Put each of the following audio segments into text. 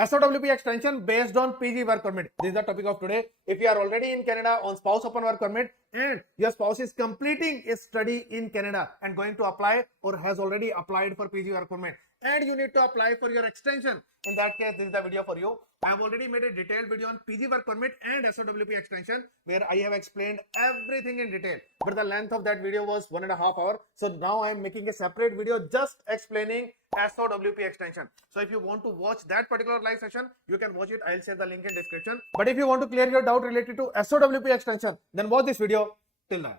SOWP extension based on PG work permit. This is the topic of today. If you are already in Canada on Spousal Open Work Permit and your spouse is completing his study in Canada and going to apply or has already applied for PG work permit and you need to apply for your extension, in that case this is the video for you. I have already made a detailed video on PG work permit and SOWP extension where I have explained everything in detail, but the length of that video was 1.5 hours. So now I am making a separate video just explaining SOWP extension. So if you want to watch that particular live session, you can watch it. I'll share the link in description. But if you want to clear your doubt related to SOWP extension, then watch this video till then.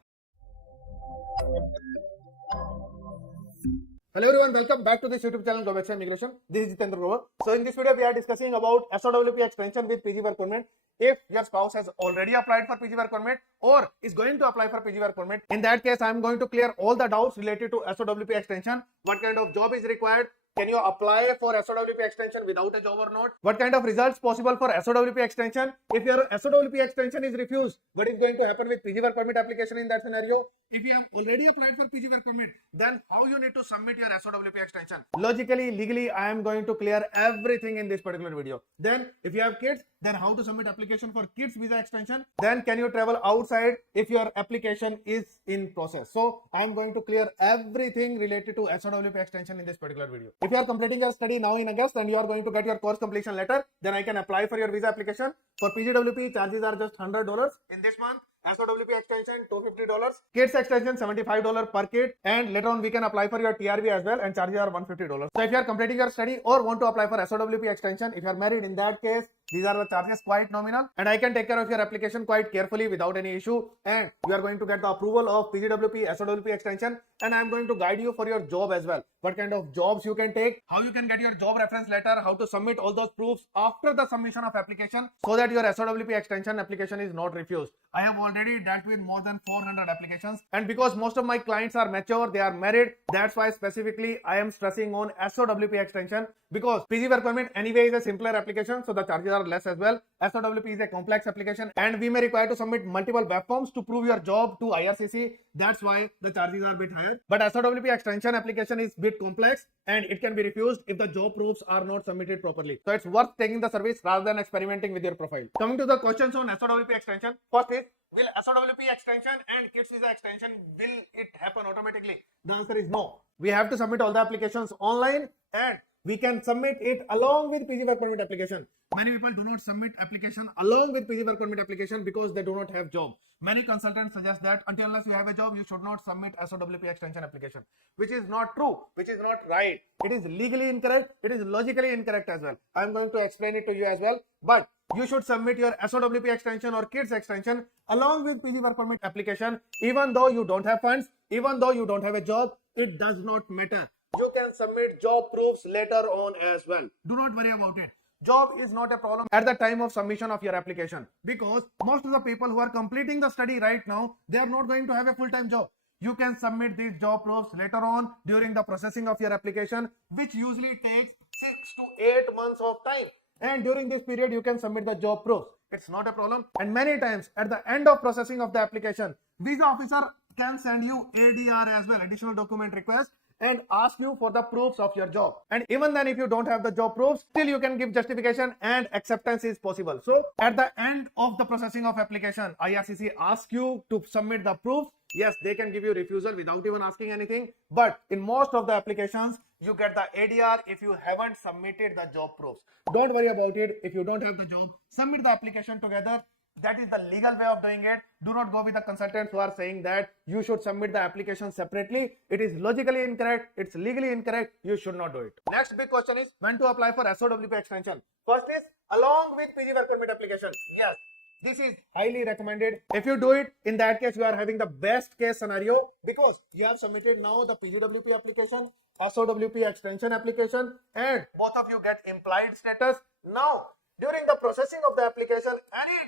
Hello everyone, welcome back to this YouTube channel Globexa Immigration. This is Jitendra Grover. So in this video we are discussing about SOWP extension with PG work permit. If your spouse has already applied for PG work permit or is going to apply for PG work permit, in that case I am going to clear all the doubts related to SOWP extension. What kind of job is required? Can you apply for SOWP extension without a job or not? What kind of results possible for SOWP extension? If your SOWP extension is refused, what is going to happen with PG work permit application in that scenario? If you have already applied for PG work permit, then how you need to submit your SOWP extension? Logically, legally, I am going to clear everything in this particular video. Then, if you have kids, then how to submit application for kids visa extension? Then can you travel outside if your application is in process? So I am going to clear everything related to SOWP extension in this particular video. If you are completing your study now in August and you are going to get your course completion letter, then I can apply for your visa application. For PGWP, charges are just $100 in this month. SOWP extension $250, kids extension $75 per kid, and later on we can apply for your TRV as well and charges are $150. So if you are completing your study or want to apply for SOWP extension, if you are married, in that case these are the charges quite nominal and I can take care of your application quite carefully without any issue, and you are going to get the approval of PGWP SOWP extension, and I am going to guide you for your job as well. What kind of jobs you can take, how you can get your job reference letter, how to submit all those proofs after the submission of application so that your SOWP extension application is not refused. I have already dealt with more than 400 applications, and because most of my clients are mature, they are married, that's why specifically I am stressing on SOWP extension, because PG work permit anyway is a simpler application, so the charges are less as well. SOWP is a complex application and we may require to submit multiple web forms to prove your job to IRCC. That's why the charges are a bit higher. But SOWP extension application is a bit complex and it can be refused if the job proofs are not submitted properly. So it's worth taking the service rather than experimenting with your profile. Coming to the questions on SOWP extension, first is, will SOWP extension and kids visa extension, will it happen automatically? The answer is no. We have to submit all the applications online and we can submit it along with PG work permit application. Many people do not submit application along with PG work permit application because they do not have job. Many consultants suggest that until unless you have a job, you should not submit SOWP extension application, which is not true, which is not right. It is legally incorrect. It is logically incorrect as well. I am going to explain it to you as well. But you should submit your SOWP extension or kids extension along with PG work permit application, even though you don't have funds, even though you don't have a job. It does not matter. You can submit job proofs later on as well. Do not worry about it. Job is not a problem at the time of submission of your application, because most of the people who are completing the study right now, they are not going to have a full-time job. You can submit these job proofs later on during the processing of your application, which usually takes 6 to 8 months of time. And during this period, you can submit the job proofs. It's not a problem. And many times at the end of processing of the application, visa officer can send you ADR as well, additional document request, and ask you for the proofs of your job. And even then, if you don't have the job proofs, still you can give justification and acceptance is possible. So at the end of the processing of application, IRCC asks you to submit the proofs. Yes, they can give you refusal without even asking anything. But in most of the applications, you get the ADR if you haven't submitted the job proofs. Don't worry about it. If you don't have the job, submit the application together. That is the legal way of doing it. Do not go with the consultants who are saying that you should submit the application separately. It is logically incorrect. It's legally incorrect. You should not do it. Next big question is when to apply for SOWP extension. First is along with PG work permit application. Yes, this is highly recommended. If you do it, in that case, you are having the best case scenario because you have submitted now the PGWP application, SOWP extension application, and both of you get implied status. Now, during the processing of the application,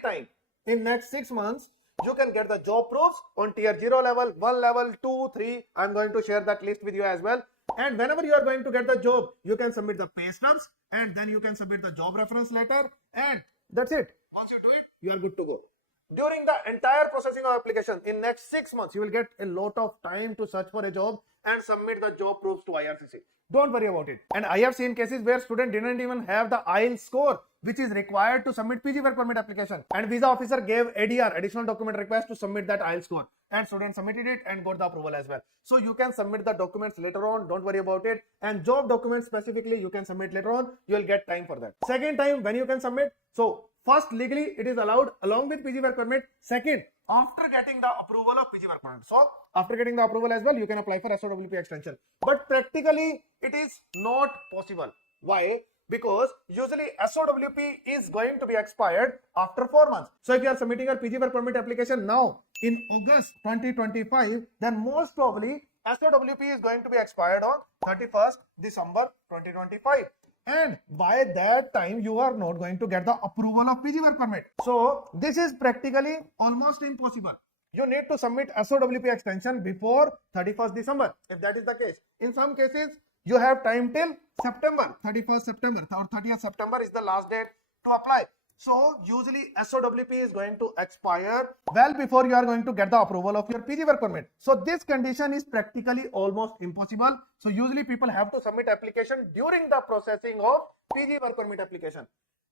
anytime in next 6 months, you can get the job proofs on tier 0 level, 1 level, 2, 3. I'm going to share that list with you as well. And whenever you are going to get the job, you can submit the pay stubs and then you can submit the job reference letter, and that's it. Once you do it, you are good to go. During the entire processing of application in next 6 months, you will get a lot of time to search for a job and submit the job proofs to IRCC. Don't worry about it. And I have seen cases where student didn't even have the IELTS score which is required to submit PG work permit application, and visa officer gave ADR, additional document request, to submit that IELTS score, and student submitted it and got the approval as well. So you can submit the documents later on, don't worry about it. And job documents specifically you can submit later on, you will get time for that. Second time when you can submit, so first legally it is allowed along with PG work permit. Second, after getting the approval of PG work permit. So after getting the approval as well, you can apply for SOWP extension. But practically it is not possible. Why? Because usually SOWP is going to be expired after 4 months. So if you are submitting your PG work permit application now in August 2025, then most probably SOWP is going to be expired on 31st December 2025. And by that time you are not going to get the approval of PG work permit. So this is practically almost impossible. You need to submit SOWP extension before 31st December if that is the case. In some cases you have time till September, 31st September or 30th September is the last date to apply. So usually SOWP is going to expire well before you are going to get the approval of your PG work permit. So this condition is practically almost impossible. So usually people have to submit application during the processing of PG work permit application.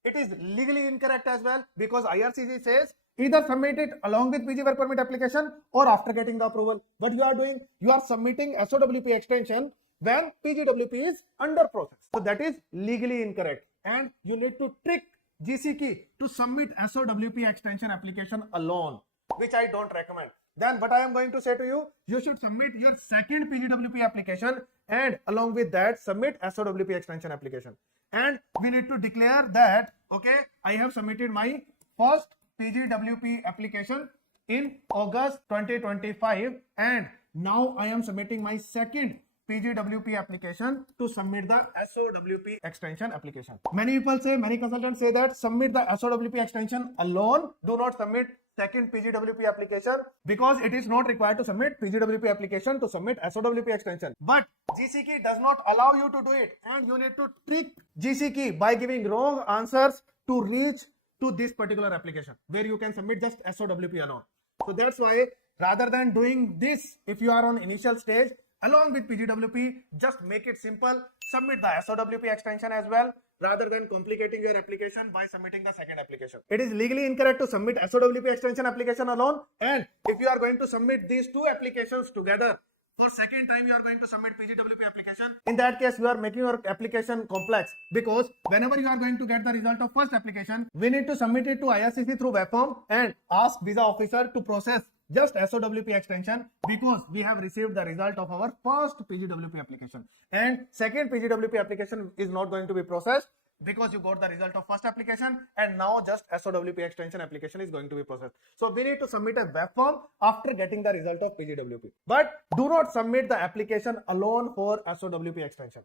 It is legally incorrect as well, because IRCC says either submit it along with PG work permit application or after getting the approval. What you are doing, you are submitting SOWP extension when PGWP is under process. So that is legally incorrect, and you need to trick GCK to submit SOWP extension application alone, which I don't recommend. Then what I am going to say to you, you should submit your second PGWP application and along with that submit SOWP extension application. And we need to declare that, okay, I have submitted my first PGWP application in August 2025 and now I am submitting my second PGWP application to submit the SOWP extension application. Many people say, many consultants say that submit the SOWP extension alone, do not submit second PGWP application, because it is not required to submit PGWP application to submit SOWP extension. But GCK does not allow you to do it, and you need to trick GCK by giving wrong answers to reach to this particular application where you can submit just SOWP alone. So that's why rather than doing this, if you are on initial stage along with PGWP, just make it simple, submit the SOWP extension as well, rather than complicating your application by submitting the second application. It is legally incorrect to submit SOWP extension application alone, and if you are going to submit these two applications together, for second time you are going to submit PGWP application, in that case you are making your application complex, because whenever you are going to get the result of first application, we need to submit it to IRCC through web form and ask visa officer to process just SOWP extension, because we have received the result of our first PGWP application, and second PGWP application is not going to be processed because you got the result of first application, and now just SOWP extension application is going to be processed. So we need to submit a web form after getting the result of PGWP. But do not submit the application alone for SOWP extension.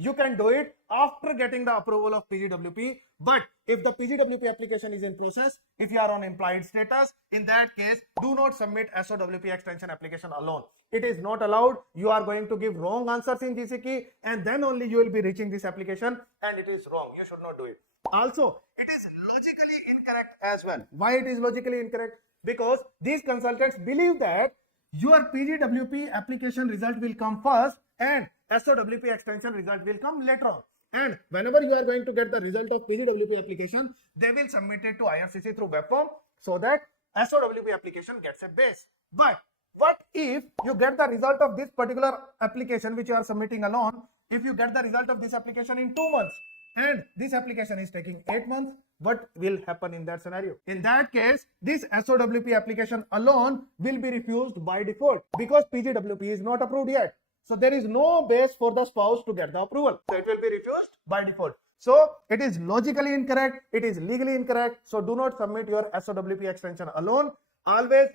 You can do it after getting the approval of PGWP, but if the PGWP application is in process, if you are on implied status, in that case, do not submit SOWP extension application alone. It is not allowed. You are going to give wrong answers in GCK, and then only you will be reaching this application, and it is wrong. You should not do it. Also, it is logically incorrect as well. Why it is logically incorrect? Because these consultants believe that your PGWP application result will come first and SOWP extension result will come later on. And whenever you are going to get the result of PGWP application, they will submit it to IRCC through web form so that SOWP application gets a base. But what if you get the result of this particular application which you are submitting alone, if you get the result of this application in 2 months and this application is taking 8 months, what will happen in that scenario? In that case, this SOWP application alone will be refused by default because PGWP is not approved yet. So there is no base for the spouse to get the approval. So it will be refused by default. So it is logically incorrect. It is legally incorrect. So do not submit your SOWP extension alone. Always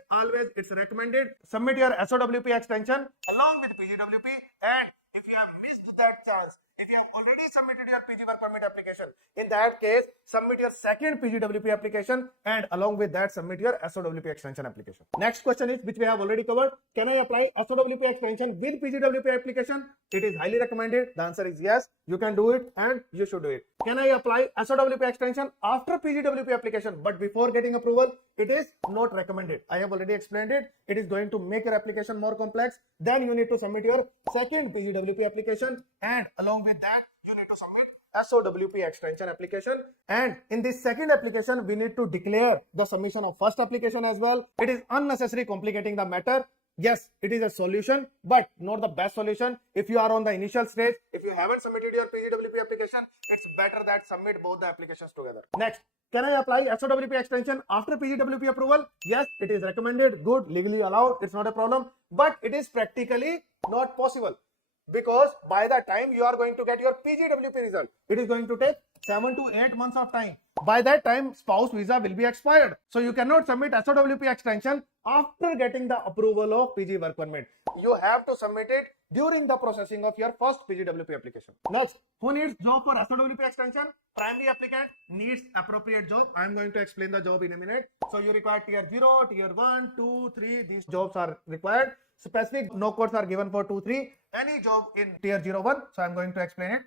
it's recommended submit your SOWP extension along with PGWP, and if you have missed that chance, if you have already submitted your PG work permit application, in that case, submit your second PGWP application and along with that, submit your SOWP extension application. Next question is, which we have already covered. Can I apply SOWP extension with PGWP application? It is highly recommended. The answer is yes. You can do it and you should do it. Can I apply SOWP extension after PGWP application? But before getting approval, it is not recommended. I have already explained it. It is going to make your application more complex. Then you need to submit your second PGWP application and along with that, you need to submit SOWP extension application, and in this second application we need to declare the submission of first application as well. It is unnecessary complicating the matter. Yes, it is a solution, but not the best solution. If you are on the initial stage, if you haven't submitted your PGWP application, it's better that submit both the applications together. Next, can I apply SOWP extension after PGWP approval? Yes, it is recommended, good, legally allowed, it's not a problem, but it is practically not possible. Because by the time you are going to get your PGWP result, it is going to take 7 to 8 months of time. By that time, spouse visa will be expired. So you cannot submit SOWP extension after getting the approval of PG work permit. You have to submit it during the processing of your first PGWP application. Next, who needs job for SOWP extension? Primary applicant needs appropriate job. I am going to explain the job in a minute. So you require tier 0, tier 1, 2, 3. These jobs are required. Specific no codes are given for 2, 3. Any job in tier 0, 1. So I am going to explain it.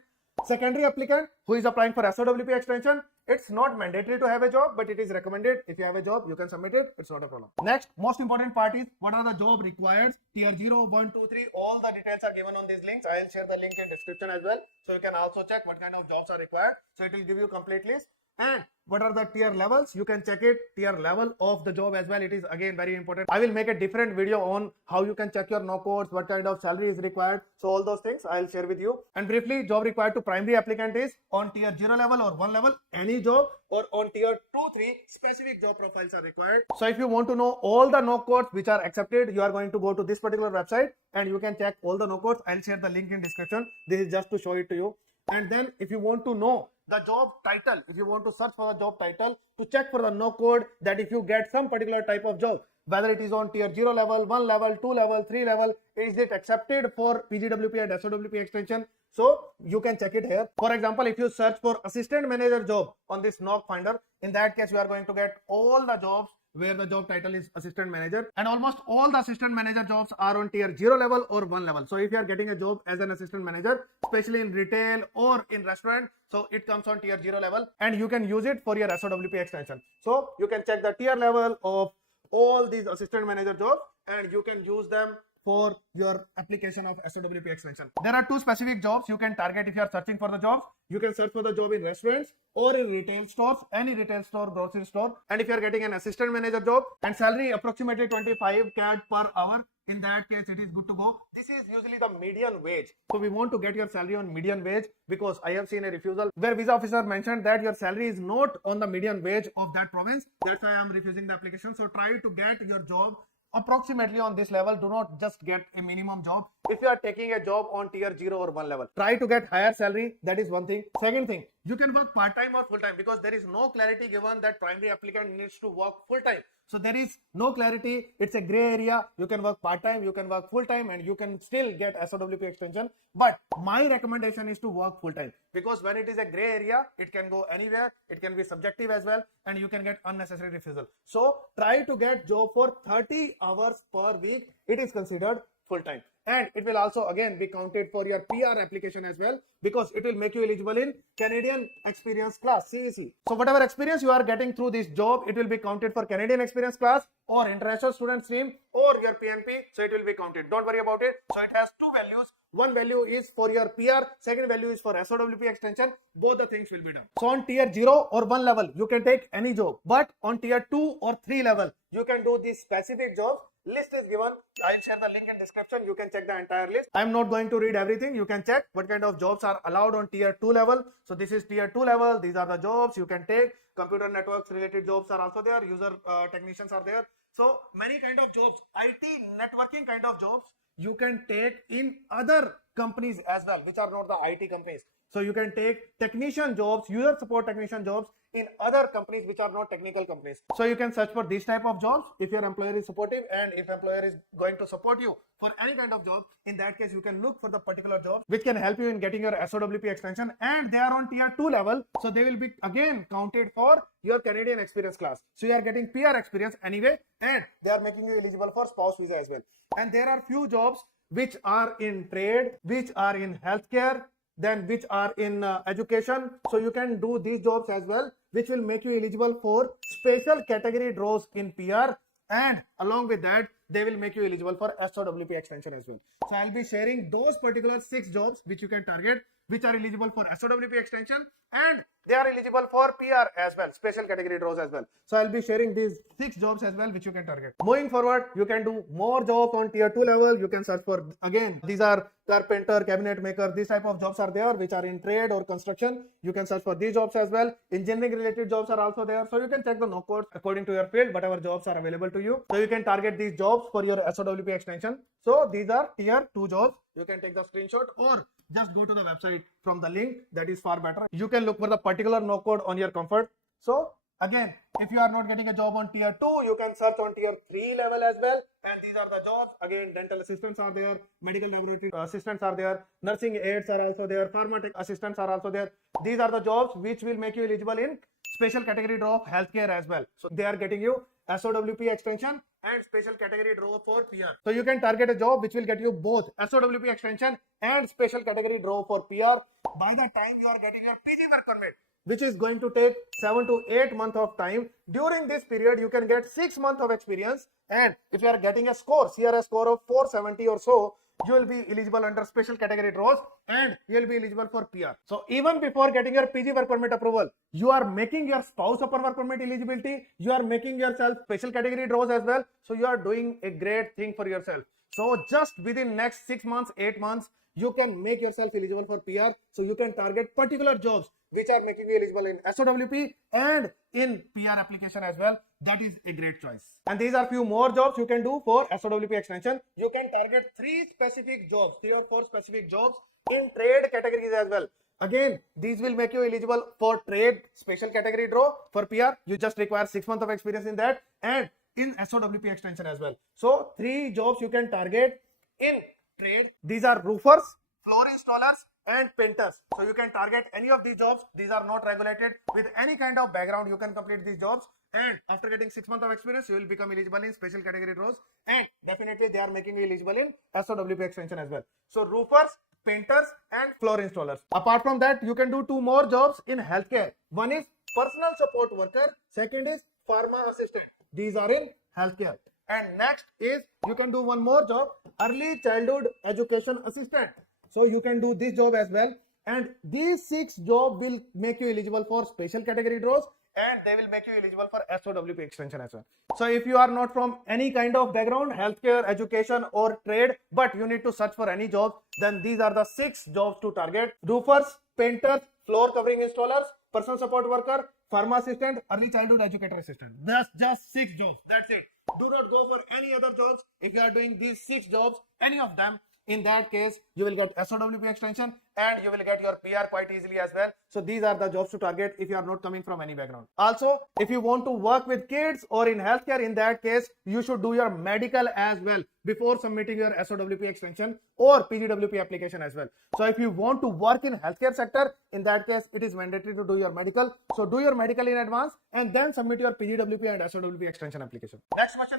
Secondary applicant who is applying for SOWP extension, it's not mandatory to have a job, but it is recommended. If you have a job, you can submit it. It's not a problem. Next, most important part is what are the job required? Tier 0, 1, 2, 3. All the details are given on these links. I will share the link in description as well. So you can also check what kind of jobs are required. So it will give you complete list. And what are the tier levels? You can check it, tier level of the job as well. It is again very important. I will make a different video on how you can check your no codes, what kind of salary is required. So all those things I will share with you. And briefly, job required to primary applicant is on tier 0 level or 1 level, any job, or on tier 2, 3, specific job profiles are required. So if you want to know all the no codes which are accepted, you are going to go to this particular website and you can check all the no codes. I'll share the link in description. This is just to show it to you. And then if you want to know the job title, if you want to search for the job title to check for the no code, that if you get some particular type of job, whether it is on tier 0 level, 1 level, 2 level, 3 level, is it accepted for PGWP and SOWP extension? So you can check it here. For example, if you search for assistant manager job on this knock finder, in that case you are going to get all the jobs where the job title is assistant manager, and almost all the assistant manager jobs are on tier 0 level or 1 level. So if you are getting a job as an assistant manager, especially in retail or in restaurant, so it comes on tier 0 level and you can use it for your SOWP extension. So you can check the tier level of all these assistant manager jobs and you can use them for your application of SOWP extension. There are 2 specific jobs you can target if you are searching for the jobs. You can search for the job in restaurants or in retail stores, any retail store, grocery store. And if you are getting an assistant manager job and salary approximately 25 CAD per hour, in that case it is good to go. This is usually the median wage. So we want to get your salary on median wage, because I have seen a refusal where visa officer mentioned that your salary is not on the median wage of that province. That's why I am refusing the application. So try to get your job approximately on this level. Do not just get a minimum job. If you are taking a job on tier 0 or 1 level, try to get higher salary. That is one thing. Second thing, you can work part-time or full-time, because there is no clarity given that primary applicant needs to work full-time. So there is no clarity. It's a gray area. You can work part-time, you can work full-time, and you can still get SOWP extension. But my recommendation is to work full-time, because when it is a gray area, it can go anywhere. It can be subjective as well, and you can get unnecessary refusal. So try to get job for 30 hours per week. It is considered full-time. And it will also again be counted for your PR application as well, because it will make you eligible in Canadian Experience Class, CEC. So whatever experience you are getting through this job, it will be counted for Canadian Experience Class or International Student Stream or your PNP. So it will be counted. Don't worry about it. So it has 2 values. One value is for your PR, second value is for SOWP extension. Both the things will be done. So on tier 0 or 1 level, you can take any job. But on tier 2 or 3 level, you can do these specific jobs. List is given. I'll share the link in description. You can check the entire list. I'm not going to read everything. You can check what kind of jobs are allowed on tier 2 level. So this is tier 2 level. These are the jobs you can take. Computer networks related jobs are also there. User technicians are there. So many kind of jobs, IT networking kind of jobs you can take in other companies as well, which are not the IT companies. So you can take technician jobs, user support technician jobs in other companies which are not technical companies. So you can search for these type of jobs if your employer is supportive, and if employer is going to support you for any kind of job, in that case you can look for the particular jobs which can help you in getting your SOWP extension, and they are on tier 2 level, so they will be again counted for your Canadian experience class. So you are getting PR experience anyway, and they are making you eligible for spouse visa as well. And there are few jobs which are in trade, which are in healthcare, then which are in education. So you can do these jobs as well, which will make you eligible for special category draws in PR, and along with that they will make you eligible for SOWP extension as well. So I'll be sharing those particular 6 jobs which you can target, which are eligible for SOWP extension, and they are eligible for PR as well, special category draws as well. So I'll be sharing these 6 jobs as well which you can target. Moving forward, you can do more jobs on tier 2 level. You can search for, again, these are carpenter, cabinet maker, these type of jobs are there which are in trade or construction. You can search for these jobs as well. Engineering related jobs are also there, so you can check the no codes according to your field, whatever jobs are available to you. So you can target these jobs for your SOWP extension. So these are tier 2 jobs. You can take the screenshot or just go to the website from the link, that is far better. You can look for the particular no code on your comfort. So again, if you are not getting a job on tier 2, you can search on tier 3 level as well, and these are the jobs. Again, dental assistants are there, medical laboratory assistants are there, nursing aides are also there, pharma tech assistants are also there. These are the jobs which will make you eligible in special category draw of healthcare as well. So they are getting you SOWP extension and special category draw for PR. So you can target a job which will get you both SOWP extension and special category draw for PR by the time you are getting your PG work permit, which is going to take 7 to 8 months of time. During this period, you can get 6 months of experience, and if you are getting a score, CRS score of 470 or so, you will be eligible under special category draws, and you will be eligible for PR. So even before getting your PG work permit approval, you are making your spouse open work permit eligibility, you are making yourself special category draws as well. So you are doing a great thing for yourself. So just within next 6 months, 8 months, you can make yourself eligible for PR. So you can target particular jobs which are making you eligible in SOWP and in PR application as well. That is a great choice. And these are few more jobs you can do for SOWP extension. You can target 3 specific jobs, 3 or 4 specific jobs in trade categories as well. Again, these will make you eligible for trade special category draw for PR. You just require 6 months of experience in that, and in SOWP extension as well. So 3 jobs you can target in trade. These are roofers, floor installers, and painters. So you can target any of these jobs. These are not regulated. With any kind of background, you can complete these jobs, and after getting 6 months of experience, you will become eligible in special category draws, and definitely they are making you eligible in SOWP extension as well. So roofers, painters, and floor installers. Apart from that, you can do 2 more jobs in healthcare. One is personal support worker, second is pharma assistant. These are in healthcare. And next is, you can do one more job, early childhood education assistant. So you can do this job as well, and these 6 jobs will make you eligible for special category draws, and they will make you eligible for SOWP extension as well. So if you are not from any kind of background, healthcare, education, or trade, but you need to search for any job, then these are the 6 jobs to target: roofers, painters, floor covering installers, personal support worker, pharma assistant, early childhood educator assistant. That's just 6 jobs. That's it. Do not go for any other jobs. If you are doing these 6 jobs, any of them, in that case, you will get SOWP extension and you will get your PR quite easily as well. So these are the jobs to target if you are not coming from any background. Also, if you want to work with kids or in healthcare, in that case, you should do your medical as well before submitting your SOWP extension or PGWP application as well. So if you want to work in healthcare sector, in that case, it is mandatory to do your medical. So do your medical in advance and then submit your PGWP and SOWP extension application. Next question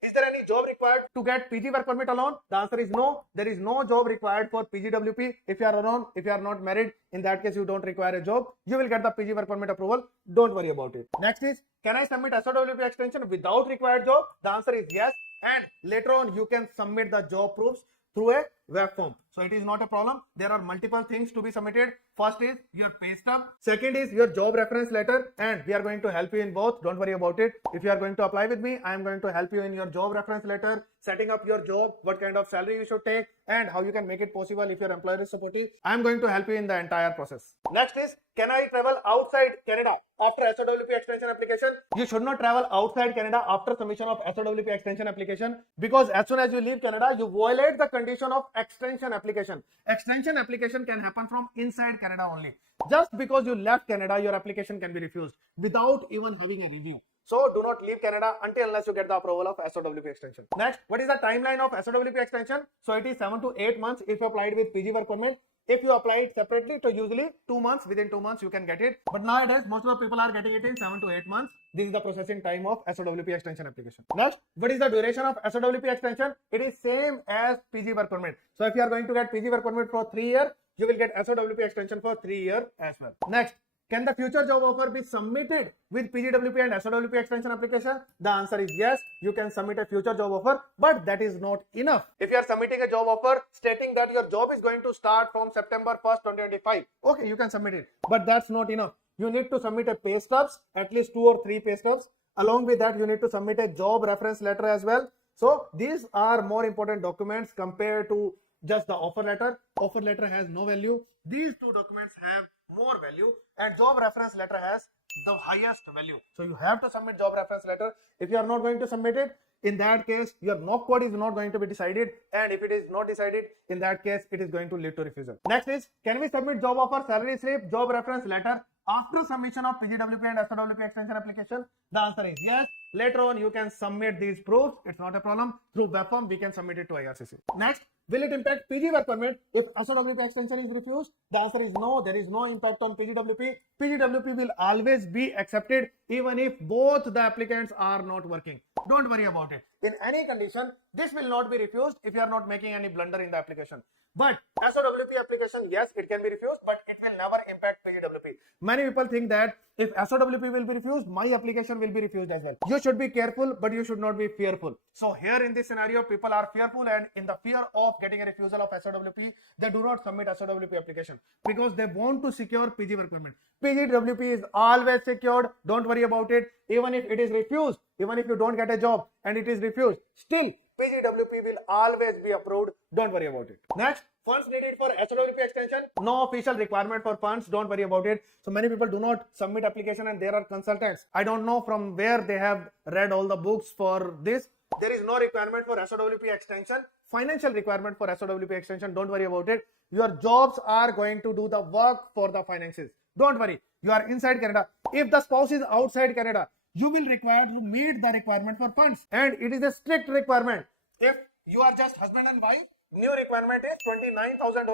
is there any job required to get PG work permit alone? The answer is no. There is no job required for PGWP. If you are alone, if you are not married, in that case you don't require a job. You will get the PG work permit approval. Don't worry about it. Next is, can I submit SOWP extension without required job? The answer is yes. And later on you can submit the job proofs through a web form. So it is not a problem. There are multiple things to be submitted. First is your pay stub. Second is your job reference letter, and we are going to help you in both. Don't worry about it. If you are going to apply with me, I am going to help you in your job reference letter, setting up your job, what kind of salary you should take, and how you can make it possible if your employer is supportive. I am going to help you in the entire process. Next is, can I travel outside Canada after SOWP extension application? You should not travel outside Canada after submission of SOWP extension application, because as soon as you leave Canada, you violate the condition of extension application. Extension application can happen from inside Canada only. Just because you left Canada, your application can be refused without even having a review. So do not leave Canada unless you get the approval of SOWP extension. Next, what is the timeline of SOWP extension? So it is 7 to 8 months if you applied with PG work permit. If you apply it separately, so usually 2 months, within 2 months you can get it. But nowadays, most of the people are getting it in 7 to 8 months. This is the processing time of SOWP extension application. Next, what is the duration of SOWP extension? It is same as PG work permit. So if you are going to get PG work permit for 3 years, you will get SOWP extension for 3 years as well. Next, can the future job offer be submitted with PGWP and SOWP extension application? The answer is yes. You can submit a future job offer, but that is not enough. If you are submitting a job offer stating that your job is going to start from September 1st, 2025, okay, you can submit it, but that's not enough. You need to submit a pay stubs, at least 2 or 3 pay stubs. Along with that, you need to submit a job reference letter as well. So these are more important documents compared to just the offer letter. Offer letter has no value. These 2 documents have more value, and job reference letter has the highest value. So you have to submit job reference letter. If you are not going to submit it, in that case your knock code is not going to be decided, and if it is not decided, in that case it is going to lead to refusal. Next is, can we submit job offer, salary slip, job reference letter after submission of PGWP and SOWP extension application? The answer is yes. Later on you can submit these proofs. It's not a problem. Through web form we can submit it to IRCC. Next, will it impact PG work permit if SOWP extension is refused? The answer is no. There is no impact on PGWP. PGWP will always be accepted even if both the applicants are not working. Don't worry about it. In any condition, this will not be refused if you are not making any blunder in the application. But SOWP application, yes, it can be refused, but it will never impact PGWP. Many people think that if SOWP will be refused, my application will be refused as well. You should be careful, but you should not be fearful. So here in this scenario, people are fearful, and in the fear of getting a refusal of SOWP, they do not submit SOWP application because they want to secure PG work permit. PGWP is always secured. Don't worry about it. Even if it is refused, even if you don't get a job and it is refused, still PGWP will always be approved. Don't worry about it. Next, funds needed for SOWP extension. No official requirement for funds. Don't worry about it. So many people do not submit application, and there are consultants. I don't know from where they have read all the books for this. There is no requirement for SOWP extension. Financial requirement for SOWP extension. Don't worry about it. Your jobs are going to do the work for the finances. Don't worry. You are inside Canada. If the spouse is outside Canada, you will require to meet the requirement for funds, and it is a strict requirement. If you are just husband and wife, new requirement is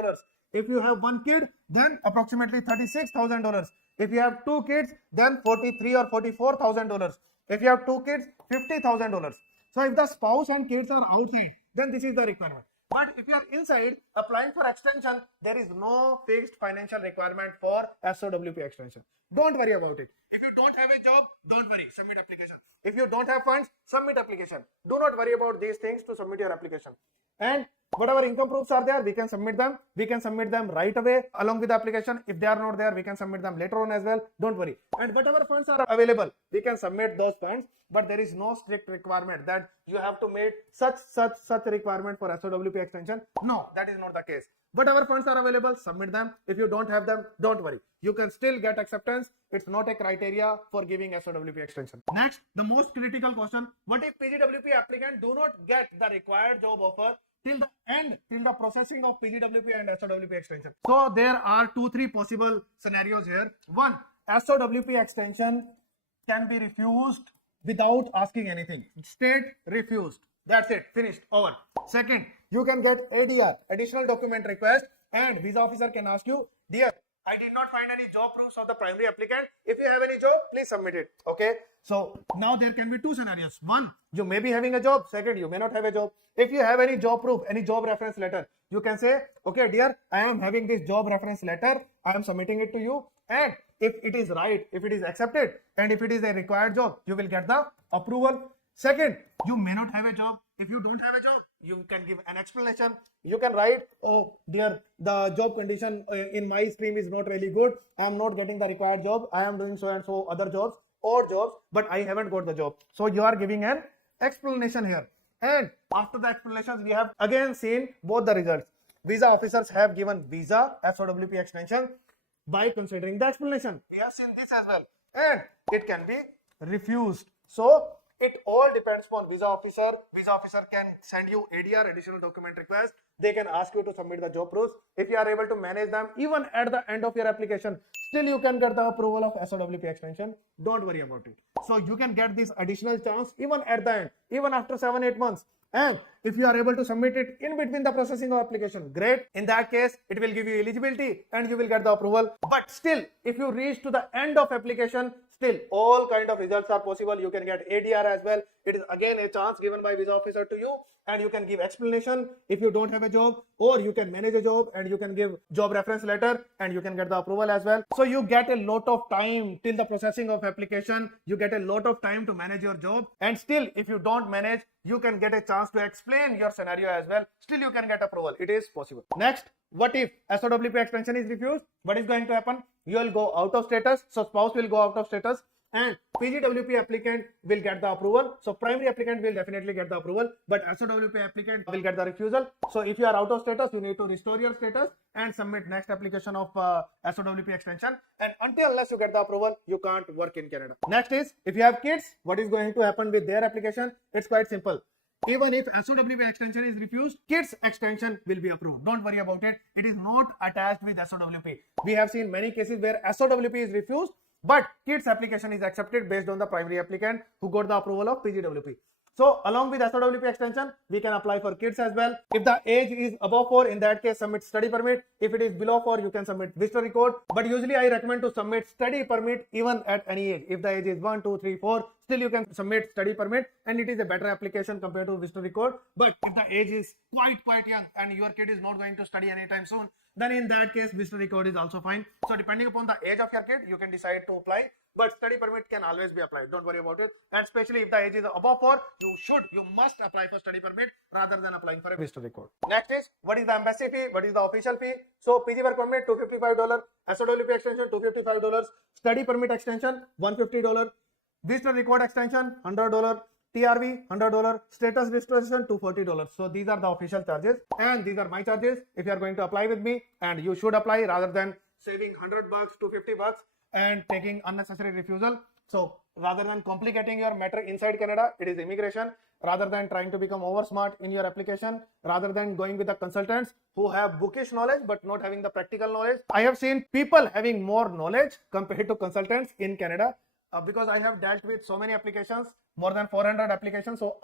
$29,000. If you have 1 kid, then approximately $36,000. If you have 2 kids, then $43,000 or $44,000. If you have 2 kids, $50,000. So if the spouse and kids are outside, then this is the requirement. But if you are inside applying for extension, there is no fixed financial requirement for SOWP extension. Don't worry about it. If you don't have a job, don't worry, submit application. If you don't have funds, submit application. Do not worry about these things to submit your application. And whatever income proofs are there, we can submit them. We can submit them right away along with the application. If they are not there, we can submit them later on as well. Don't worry. And whatever funds are available, we can submit those funds. But there is no strict requirement that you have to meet such requirement for SOWP extension. No, that is not the case. Whatever funds are available, submit them. If you don't have them, don't worry. You can still get acceptance. It's not a criteria for giving SOWP extension. Next, the most critical question: what if PGWP applicant do not get the required job offer till the end, till the processing of PGWP and SOWP extension? So there are 2-3 possible scenarios here. One, SOWP extension can be refused without asking anything. State refused. That's it. Finished. Over. Second, you can get ADR, additional document request, and visa officer can ask you, dear, I did not find any job proofs of the primary applicant. If you have any job, please submit it. Okay. So now there can be 2 scenarios. One, you may be having a job. Second, you may not have a job. If you have any job proof, any job reference letter, you can say, okay, dear, I am having this job reference letter. I am submitting it to you. And if it is right, if it is accepted, and if it is a required job, you will get the approval. Second, you may not have a job. If you don't have a job, you can give an explanation. You can write, oh dear, the job condition in my stream is not really good. I am not getting the required job. I am doing so and so other jobs or jobs, but I haven't got the job. So you are giving an explanation here. And after the explanations, we have again seen both the results. Visa officers have given visa SOWP extension by considering the explanation. We have seen this as well. And it can be refused. So It all depends upon visa officer. Visa officer can send you ADR, additional document request. They can ask you to submit the job proofs. If you are able to manage them, even at the end of your application, still you can get the approval of SOWP extension. Don't worry about it. So you can get this additional chance even at the end, even after 7-8 months. And if you are able to submit it in between the processing of application, great. In that case, it will give you eligibility and you will get the approval. But still, if you reach to the end of application, still all kind of results are possible. You can get ADR as well. It is again a chance given by visa officer to you, and you can give explanation if you don't have a job, or you can manage a job and you can give job reference letter and you can get the approval as well. So you get a lot of time till the processing of application. You get a lot of time to manage your job, and still if you don't manage, you can get a chance to explain your scenario as well. Still you can get approval. It is possible. Next, what if SOWP extension is refused? What is going to happen? You will go out of status. So spouse will go out of status and PGWP applicant will get the approval. So primary applicant will definitely get the approval, but SOWP applicant will get the refusal. So if you are out of status, you need to restore your status and submit next application of SOWP extension. And unless you get the approval, you can't work in Canada. Next is, if you have kids, what is going to happen with their application? It's quite simple. Even if SOWP extension is refused, kids extension will be approved. Don't worry about it. It is not attached with SOWP. We have seen many cases where SOWP is refused, but kids application is accepted based on the primary applicant who got the approval of PGWP. So along with SOWP extension, we can apply for kids as well. If the age is above 4, in that case, submit study permit. If it is below 4, you can submit visitor record. But usually I recommend to submit study permit even at any age. If the age is 1, 2, 3, 4, still you can submit study permit and it is a better application compared to visitor record. But if the age is quite young and your kid is not going to study anytime soon, then in that case, visitor record is also fine. So depending upon the age of your kid, you can decide to apply. But study permit can always be applied. Don't worry about it. And especially if the age is above 4, you must apply for study permit rather than applying for a visitor record. Next is, what is the embassy fee? What is the official fee? So PG work permit $255, SOWP extension $255, study permit extension $150, visitor record extension $100, TRV $100, status registration $240. So these are the official charges, and these are my charges. If you are going to apply with me, and you should apply rather than saving $100 to $50 and taking unnecessary refusal. So rather than complicating your matter inside Canada, it is immigration. Rather than trying to become over smart in your application, rather than going with the consultants who have bookish knowledge but not having the practical knowledge. I have seen people having more knowledge compared to consultants in Canada because I have dealt with so many applications, more than 400 applications. So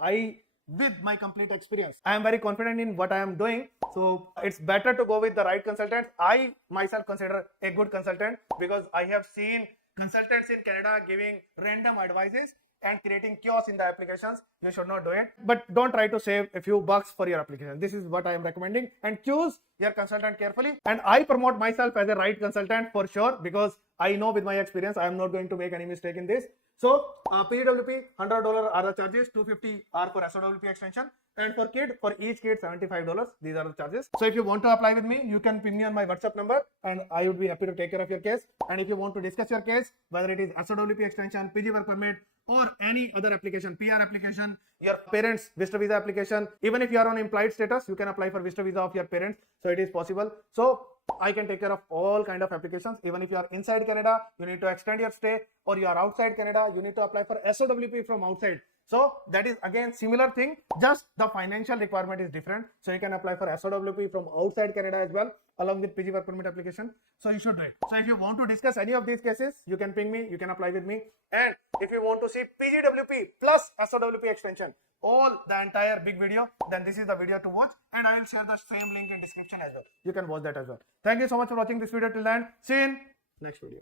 with my complete experience, I am very confident in what I am doing. So it's better to go with the right consultant. I myself consider a good consultant because I have seen consultants in Canada giving random advices and creating chaos in the applications. You should not do it. But don't try to save a few bucks for your application. This is what I am recommending. And choose your consultant carefully. And I promote myself as a right consultant for sure, because I know with my experience I am not going to make any mistake in this. So PGWP $100 are the charges, $250 are for SOWP extension, and for kid, for each kid $75. These are the charges. So if you want to apply with me, you can ping me on my WhatsApp number and I would be happy to take care of your case. And if you want to discuss your case, whether it is SOWP extension, PG work permit, or any other application, PR application, your parents' visitor visa application, even if you are on implied status, you can apply for visitor visa of your parents. So it is possible. So I can take care of all kind of applications. Even if you are inside Canada, you need to extend your stay, or you are outside Canada, you need to apply for SOWP from outside. So that is again similar thing, just the financial requirement is different. So you can apply for SOWP from outside Canada as well, along with PG work permit application. So you should do it. So if you want to discuss any of these cases, you can ping me, you can apply with me. And if you want to see PGWP plus SOWP extension, all the entire big video, then this is the video to watch, and I will share the same link in description as well. You can watch that as well. Thank you so much for watching this video till the end. See you in next video.